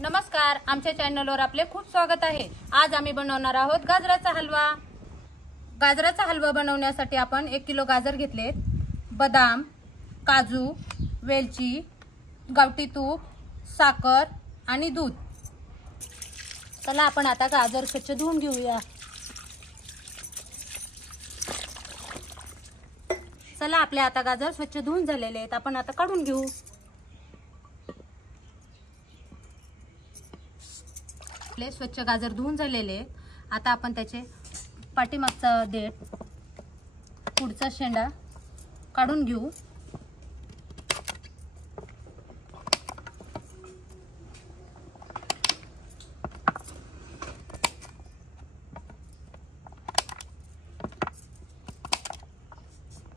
नमस्कार, आमच्या चॅनलवर आपले खूप स्वागत आहे। आज आम्ही बनवणार आहोत गाजराचा हलवा। गाजराचा हलवा बनवण्यासाठी आपण 1 किलो गाजर घेतलेत, बदाम, काजू, वेलची, गावठी तूप, साखर आणि दूध। चला आपण आता गाजर स्वच्छ धुवून घेऊया। चला आपले आता गाजर स्वच्छ धुवून झालेले आहेत, आपण आता काढून घेऊ। आपले स्वच्छ गाजर धुवून झालेले आहेत, आता आपण त्याचे पाठीमागचा देठ, पुढचा शेंडा काढून घेऊ।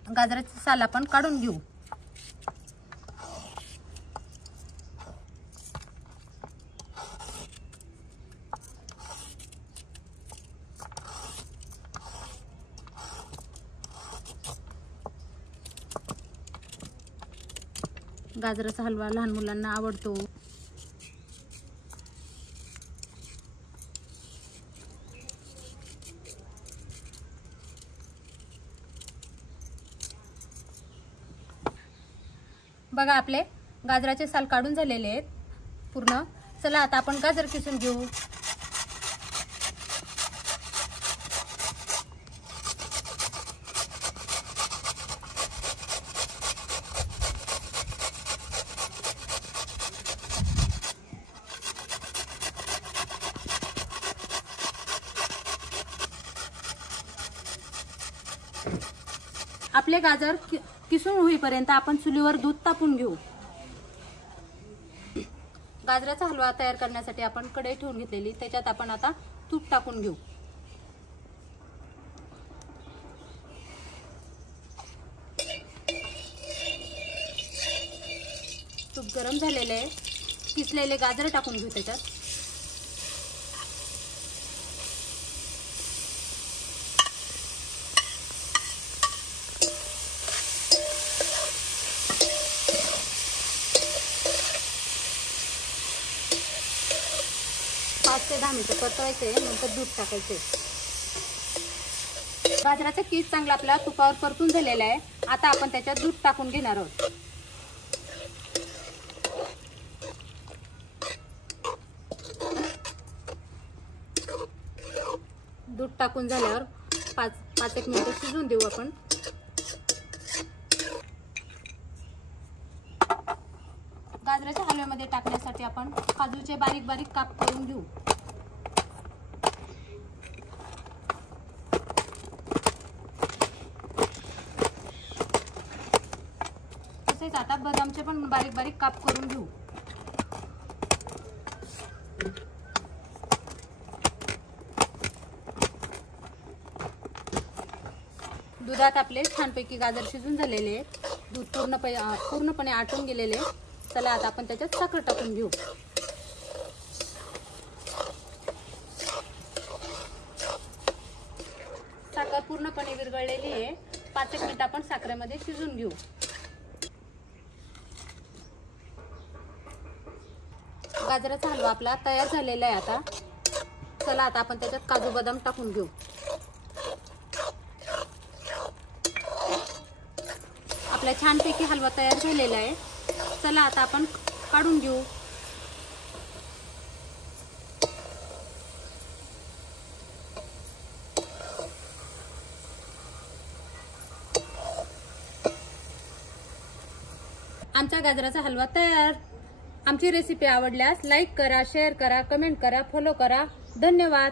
गाजराची साल आपण काढून घेऊ। गाजराचा हलवा लहान मुलांना आवडतो। बघा आपले गाजराचे साल काढून झालेले आहेत पूर्ण। चला आता आपण गाजर किसून घेऊ। आपले गाजर किसून होईपर्यंत आपण चुलीवर दूध तापून घेऊ। गाजराचा हलवा तयार करण्यासाठी आपण कढई ठेवून घेतलेली, त्याच्यात आपण आता तूप टाकून घेऊ। तूप गरम झालेले आहे, किसलेले गाजर टाकून घेऊ त्याच्यात। पाच ते 10 मिनिटं परतवायचे, नंतर दूध टाकायचे। गाजराचा कीस चांगला आपला तुपावर परतून झालेला आहे, आता आपण त्याच्यात दूध टाकून घेणार आहोत। दूध टाकून झाल्यावर 5-1 मिनिटं शिजवून देऊ आपण। गाजराच्या हलव्यामध्ये टाकण्यासाठी आपण काजूचे बारीक बारीक काप करून घेऊ। तसेच आता बदामचे पण बारीक बारीक काप करून घेऊ। दुधात आपले छानपैकी गाजर शिजून झालेले आहेत, दूध पूर्णपणे आटून गेलेले। चला आता आपण त्याच्यात साखर टाकून घेऊ। साखर पूर्णपणे विरघळलेली आहे, 5-1 मिनिट आपण साखरेमध्ये शिजून घेऊ। गाजराचा हलवा आपला तयार झालेला आहे आता। चला आता आपण त्याच्यात काजू बदाम टाकून घेऊ। आपला छानपैकी हलवा तयार झालेला आहे, चला आता आपण काढून घेऊ। आमचा गाजराचा हलवा तयार। आमची रेसिपी आवडल्यास लाईक करा, शेअर करा, कमेंट करा, फॉलो करा। धन्यवाद।